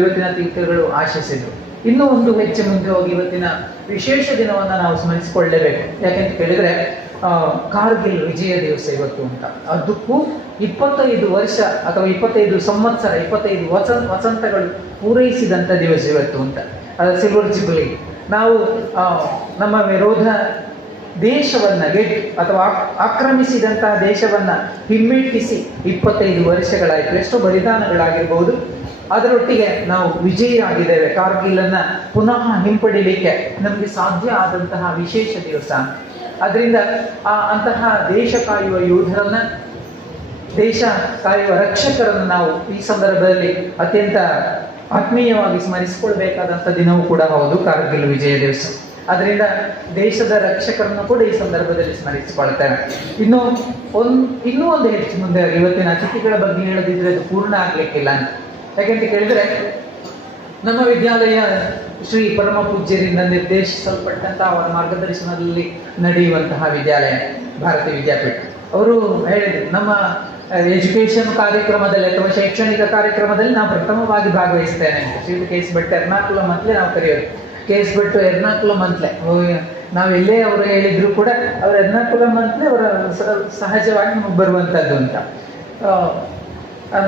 ಇವತ್ತಿನ ಅತಿಥಿಗಳು ಆಶಿಸಿದ್ರು. ಇನ್ನೂ ಒಂದು ಹೆಚ್ಚು ಮುಂದೆ ಹೋಗಿ ಇವತ್ತಿನ ವಿಶೇಷ ದಿನವನ್ನ ನಾವು ಸ್ಮರಿಸಿಕೊಳ್ಳಲೇಬೇಕು. ಯಾಕೆಂತ ಕೇಳಿದ್ರೆ ಕಾರ್ಗಿಲ್ ವಿಜಯ ದಿವಸ ಇವತ್ತು ಅಂತ. ಅದಕ್ಕೂ 25 ವರ್ಷ ಅಥವಾ 25 ಸಂವತ್ಸರ, 25 ವಸಂತಗಳು ಪೂರೈಸಿದಂತ ದಿವಸ ಇವತ್ತು ಅಂತ. Silver jubilee. ನಾವು ನಮ್ಮ ವಿರೋಧ ದೇಶವನ್ನ ಅಥವಾ ಆಕ್ರಮಿಸಿದಂತಹ ದೇಶವನ್ನ ಹಿಮ್ಮೆಟ್ಟಿಸಿ 25 ವರ್ಷಗಳಾಯ್ತು. ಎಷ್ಟೋ ಬಲಿದಾನಗಳಾಗಿರ್ಬಹುದು. ಅದರೊಟ್ಟಿಗೆ ನಾವು ವಿಜಯಿ ಆಗಿದ್ದೇವೆ. ಕಾರ್ಗಿಲ್ ಅನ್ನ ಪುನಃ ಹಿಂಪಡಿಲಿಕ್ಕೆ ನಮ್ಗೆ ಸಾಧ್ಯ ಆದಂತಹ ವಿಶೇಷ ದಿವಸ. ಅದರಿಂದ ಅಂತಹ ದೇಶ ಕಾಯುವ ಯೋಧರನ್ನ, ದೇಶ ಕಾಯುವ ರಕ್ಷಕರನ್ನು ನಾವು ಈ ಸಂದರ್ಭದಲ್ಲಿ ಅತ್ಯಂತ ಆತ್ಮೀಯವಾಗಿ ಸ್ಮರಿಸಿಕೊಳ್ಬೇಕಾದಂಥ ದಿನವೂ ಕೂಡ ಹೌದು ಕಾರ್ಗಿಲ್ ವಿಜಯ ದಿವಸ. ಅದರಿಂದ ದೇಶದ ರಕ್ಷಕರನ್ನು ಕೂಡ ಈ ಸಂದರ್ಭದಲ್ಲಿ ಸ್ಮರಿಸಿಕೊಳ್ತೇವೆ. ಇನ್ನೂ ಒಂದು ಹೆಚ್ಚು ಮುಂದೆ ಇವತ್ತಿನ ಅತಿಥಿಗಳ ಬಗ್ಗೆ ಹೇಳದಿದ್ರೆ ಅದು ಪೂರ್ಣ ಆಗ್ಲಿಕ್ಕಿಲ್ಲ ಅಂತ. ಯಾಕೆಂತ ಕೇಳಿದ್ರೆ ನಮ್ಮ ವಿದ್ಯಾಲಯ ಶ್ರೀ ಪರಮ ಪೂಜ್ಯರಿಂದ ನಿರ್ದೇಶಿಸಲ್ಪಟ್ಟಂತ ಅವರ ಮಾರ್ಗದರ್ಶನದಲ್ಲಿ ನಡೆಯುವಂತಹ ವಿದ್ಯಾಲಯ ಭಾರತೀಯ ವಿದ್ಯಾಪೀಠ. ಅವರು ಹೇಳಿದ್ರು, ನಮ್ಮ ಎಜುಕೇಶನ್ ಕಾರ್ಯಕ್ರಮದಲ್ಲಿ ಅಥವಾ ಶೈಕ್ಷಣಿಕ ಕಾರ್ಯಕ್ರಮದಲ್ಲಿ ನಾವು ಪ್ರಥಮವಾಗಿ ಭಾಗವಹಿಸ್ತೇನೆ ಅಂತ. ಶ್ರೀ KS ಭಟ್ ಎರ್ನಾಕುಲಂ ಅಂತಲೇ ನಾವು ಕರೆಯೋದು. KS ಭಟ್ ಎರ್ನಾಕುಲಂ ಅಂತಲೇ ನಾವು ಎಲ್ಲೇ ಅವರು ಹೇಳಿದ್ರು ಕೂಡ ಅವರ ಎರ್ನಾಕುಲಂ ಅಂತಲೇ ಅವರ ಸಹಜವಾಗಿ ನಮಗೆ ಬರುವಂತದ್ದು ಅಂತ.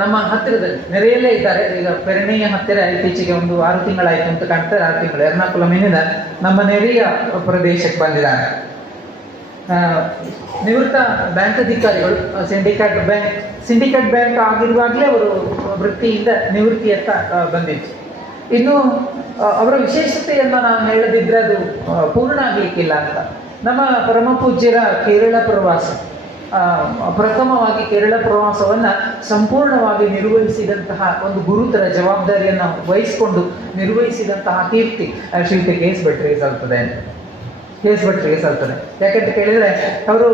ನಮ್ಮ ಹತ್ತಿರದಲ್ಲಿ ನೆರೆಯಲ್ಲೇ ಇದ್ದಾರೆ. ಈಗ ಪೆರಣೆಯ ಹತ್ತಿರ ಇತ್ತೀಚೆಗೆ ಒಂದು 6 ತಿಂಗಳಾಯ್ತು ಅಂತ ಕಾಣ್ತಾರೆ. 6 ತಿಂಗಳು ಎರ್ನಾಕುಲಂನಿಂದ ನಮ್ಮ ನೆರೆಯ ಪ್ರದೇಶಕ್ಕೆ ಬಂದಿದ್ದಾರೆ. ನಿವೃತ್ತ ಬ್ಯಾಂಕ್ ಅಧಿಕಾರಿಗಳು. ಸಿಂಡಿಕೇಟ್ ಬ್ಯಾಂಕ್ ಆಗಿರುವಾಗಲೇ ಅವರು ವೃತ್ತಿಯಿಂದ ನಿವೃತ್ತಿಯತ್ತ ಬಂದಿತ್ತು. ಇನ್ನು ಅವರ ವಿಶೇಷತೆಯನ್ನ ನಾನು ಹೇಳದಿದ್ರೆ ಅದು ಪೂರ್ಣ ಆಗ್ಲಿಕ್ಕಿಲ್ಲ ಅಂತ. ನಮ್ಮ ಪರಮ ಪೂಜ್ಯರ ಕೇರಳ ಪ್ರವಾಸ, ಪ್ರಥಮವಾಗಿ ಕೇರಳ ಪ್ರವಾಸವನ್ನ ಸಂಪೂರ್ಣವಾಗಿ ನಿರ್ವಹಿಸಿದಂತಹ ಒಂದು ಗುರುತರ ಜವಾಬ್ದಾರಿಯನ್ನು ವಹಿಸಿಕೊಂಡು ನಿರ್ವಹಿಸಿದಂತಹ ಕೀರ್ತಿ ಶ್ರೀಯುತ KS ಭಟ್ರಿಗೆ ಸಲ್ತದೆ. ಯಾಕಂತ ಕೇಳಿದ್ರೆ ಅವರು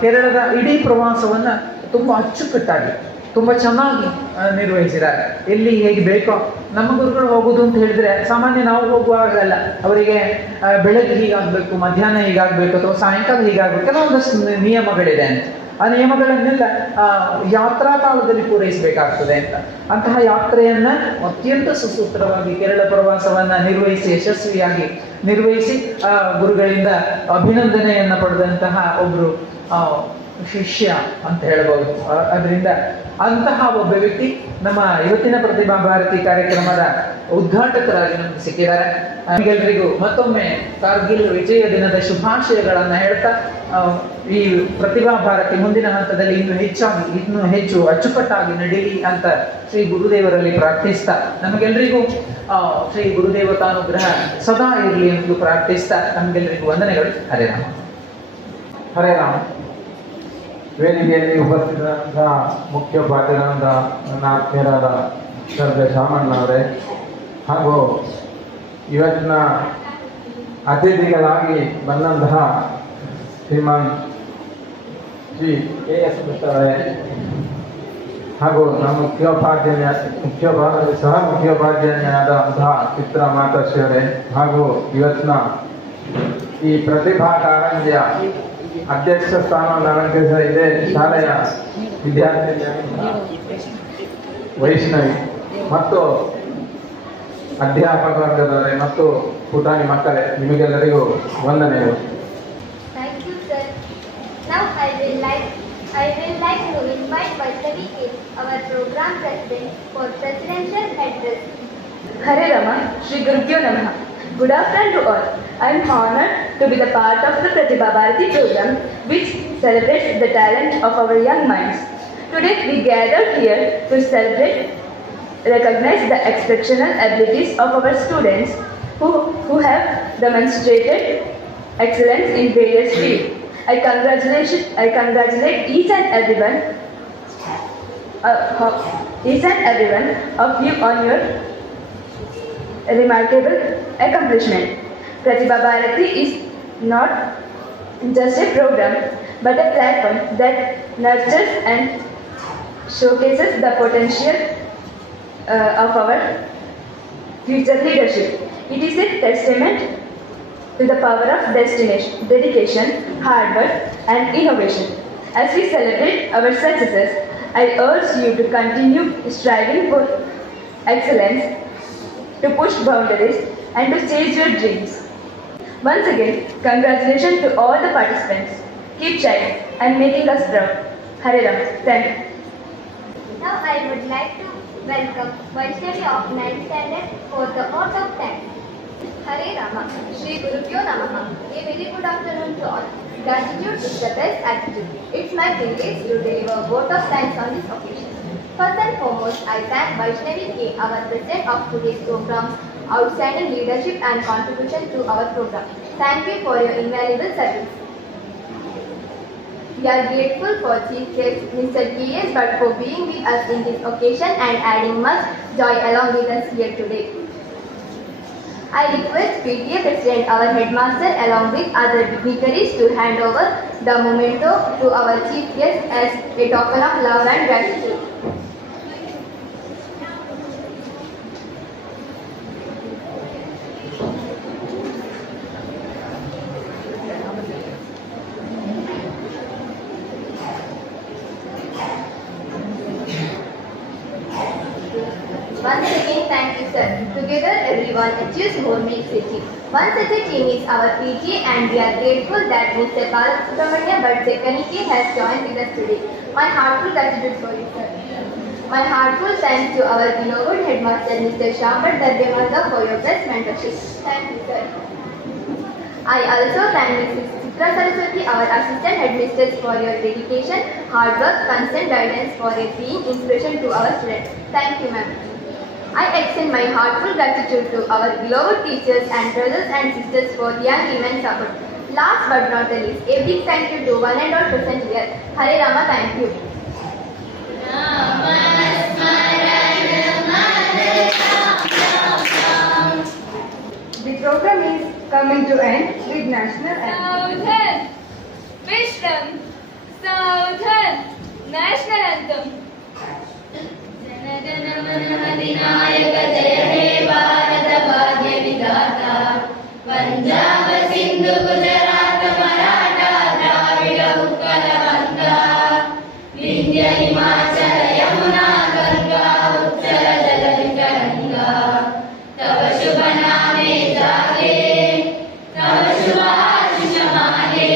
ಕೇರಳದ ಇಡೀ ಪ್ರವಾಸವನ್ನ ತುಂಬಾ ಅಚ್ಚುಕಟ್ಟಾಗಿ, ತುಂಬಾ ಚೆನ್ನಾಗಿ ನಿರ್ವಹಿಸಿದ್ದಾರೆ. ಎಲ್ಲಿ ಹೇಗೆ ಬೇಕೋ. ನಮ್ಮ ಗುರುಗಳು ಹೋಗುದು ಅಂತ ಹೇಳಿದ್ರೆ ಸಾಮಾನ್ಯ ನಾವು ಹೋಗುವಾಗಲ್ಲ, ಅವರಿಗೆ ಬೆಳಗ್ಗೆ ಹೀಗಾಗ್ಬೇಕು, ಮಧ್ಯಾಹ್ನ ಹೀಗಾಗ್ಬೇಕು ಅಥವಾ ಸಾಯಂಕಾಲ ಹೀಗಾಗ್ಬೇಕು, ಕೆಲವೊಂದಷ್ಟು ನಿಯಮಗಳಿದೆ ಅಂತ. ಆ ನಿಯಮಗಳನ್ನೆಲ್ಲ ಯಾತ್ರಾ ಕಾಲದಲ್ಲಿ ಪೂರೈಸಬೇಕಾಗ್ತದೆ ಅಂತ. ಅಂತಹ ಯಾತ್ರೆಯನ್ನ ಅತ್ಯಂತ ಸುಸೂತ್ರವಾಗಿ ಕೇರಳ ಪ್ರವಾಸವನ್ನ ನಿರ್ವಹಿಸಿ ಯಶಸ್ವಿಯಾಗಿ ನಿರ್ವಹಿಸಿ ಗುರುಗಳಿಂದ ಅಭಿನಂದನೆಯನ್ನ ಪಡೆದಂತಹ ಒಬ್ರು ಶಿಷ್ಯ ಅಂತ ಹೇಳಬಹುದು. ಅದರಿಂದ ಅಂತಹ ಒಬ್ಬ ವ್ಯಕ್ತಿ ನಮ್ಮ ಇವತ್ತಿನ ಪ್ರತಿಭಾ ಭಾರತಿ ಕಾರ್ಯಕ್ರಮದ ಉದ್ಘಾಟಕರಾಗಿ ನಮ್ಗೆ ಸಿಕ್ಕಿದ್ದಾರೆ. ನಮಗೆಲ್ಲರಿಗೂ ಮತ್ತೊಮ್ಮೆ ಕಾರ್ಗಿಲ್ ವಿಜಯ ದಿನದ ಶುಭಾಶಯಗಳನ್ನ ಹೇಳ್ತಾ ಈ ಪ್ರತಿಭಾ ಭಾರತಿ ಮುಂದಿನ ಹಂತದಲ್ಲಿ ಇನ್ನೂ ಹೆಚ್ಚು ಅಚ್ಚುಕಟ್ಟಾಗಿ ನಡೀಲಿ ಅಂತ ಶ್ರೀ ಗುರುದೇವರಲ್ಲಿ ಪ್ರಾರ್ಥಿಸ್ತಾ, ನಮಗೆಲ್ಲರಿಗೂ ಶ್ರೀ ಗುರುದೇವತಾನುಗ್ರಹ ಸದಾ ಇರಲಿ ಎಂದು ಪ್ರಾರ್ಥಿಸ್ತಾ ನಮಗೆಲ್ಲರಿಗೂ ವಂದನೆಗಳು. ಹರೇ ರಾಮ. ಹರೇ ರಾಮ. ವೇದಿಕೆಯಲ್ಲಿ ಉಪಸ್ಥಿತರಾದ ಮುಖ್ಯೋಪಾಧ್ಯಾಯರಾದ ನನ್ನ ಆತ್ಮೀಯರಾದ ಶ್ರದ್ಧೆ ಶಾಮಣ್ಣವರೇ ಹಾಗೂ ಇವತ್ತಿನ ಅತಿಥಿಗಳಾಗಿ ಬಂದಂತಹ ಶ್ರೀಮಾನ್ ಶ್ರೀ KS ಭಟ್ ಅವರೇ ಹಾಗೂ ನಮ್ಮ ಸಹ ಮುಖ್ಯೋಪಾಧ್ಯಾಯರಾದಂತಹ ಚಿತ್ರ ಮಾತಾಶ್ರೀಯವರೇ ಹಾಗೂ ಇವತ್ತಿನ ಈ ಪ್ರತಿಭಾ ಕಾರಂಜಿಯ ಅಧ್ಯಕ್ಷ ಸ್ಥಾನವನ್ನು ಅಲಂಕರಿಸಿದ ಇದೇ ಶಾಲೆಯ ವಿದ್ಯಾರ್ಥಿ ವೈಷ್ಣವಿ ಮತ್ತು ಅಧ್ಯಾಪಕ ವರ್ಗದವರೇ ಮತ್ತು ಪುಟಾಣಿ ಮಕ್ಕಳೇ, ನಿಮಗೆಲ್ಲರಿಗೂ ವಂದನೆಗಳು. Thank you, sir. Now I will like to invite Vaishnavi K, our program president, for presidential address. Hare Rama, Shri Gurubhyo Namaha. Good afternoon to all. I am honored to be the part of the Pratibha Bharati program, which celebrates the talent of our young minds. Today we gathered here to recognize the exceptional abilities of our students who have demonstrated excellence in various fields. I congratulate each and everyone of you on your remarkable accomplishment. Pratibha Bharati is not just a program but a platform that nurtures and showcases the potential of our future leadership. It is a testament to the power of dedication, hard work and innovation. As we celebrate our successes, I urge you to continue striving for excellence, to push boundaries and to chase your dreams. Once again, congratulations to all the participants. Keep shining and making us proud. Hare Rama. Thank you. Now I would like to welcome Vaishnavi of 9th standard for the vote of thanks. Hare Rama, Shri Gurubhyo Namaha. A very good afternoon to all. Gratitude is the best attitude. It's my privilege to deliver a vote of thanks on this occasion. First and foremost, I thank Vaishnavi K, our president of today's program, outstanding leadership and contribution to our program. Thank you for your invaluable service. We are grateful for Chief Guest Mr. K.S. Bhatt for being with us in this occasion and adding much joy along with us here today. I request PTA President, our headmaster along with other dignitaries to hand over the memento to our Chief Guest as a token of love and gratitude. Once again, thank you, sir. Together, everyone achieves more makes a team. One such a team is our PTA, and we are grateful that Mr. Balasubramania Bhatt has joined with us today. My heartful gratitude for you, sir. My heartful thanks to our beloved headmaster, Mr. Shambat Darbyamanda, for your best mentorship. Thank you, sir. I also thank Mrs. Chitra Saraswati, our assistant headmistress, for your dedication, hard work, constant guidance for being inspiration to our students. Thank you, ma'am. I extend my heartful gratitude to our beloved teachers and brothers and sisters for young immense support. Last but not the least, a big thank you to one and all present here. Hare Rama, thank you. The program is coming to end with national anthem. Southern, Vishram, Southern, national anthem. जनगणमनमधिनायक जय हे भारत भाग्य विधाता पंजाब सिंधु गुजरात मराठा द्राविड उत्कल गंगा विंध्य हिमाचल यमुना गंगा उत्तर जलधि तरंगा तव शुभ नामे जागे तव शुभ आशीष मागे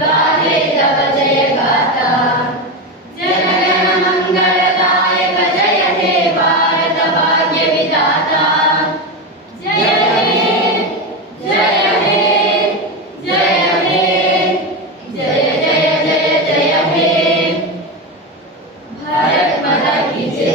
गाहे तव जय गाथा जनगण मंगलदायक जय हे भारत भाग्य विधाता जय हे जय हे जय हे जय जय जय जय हे भारत माता की जय।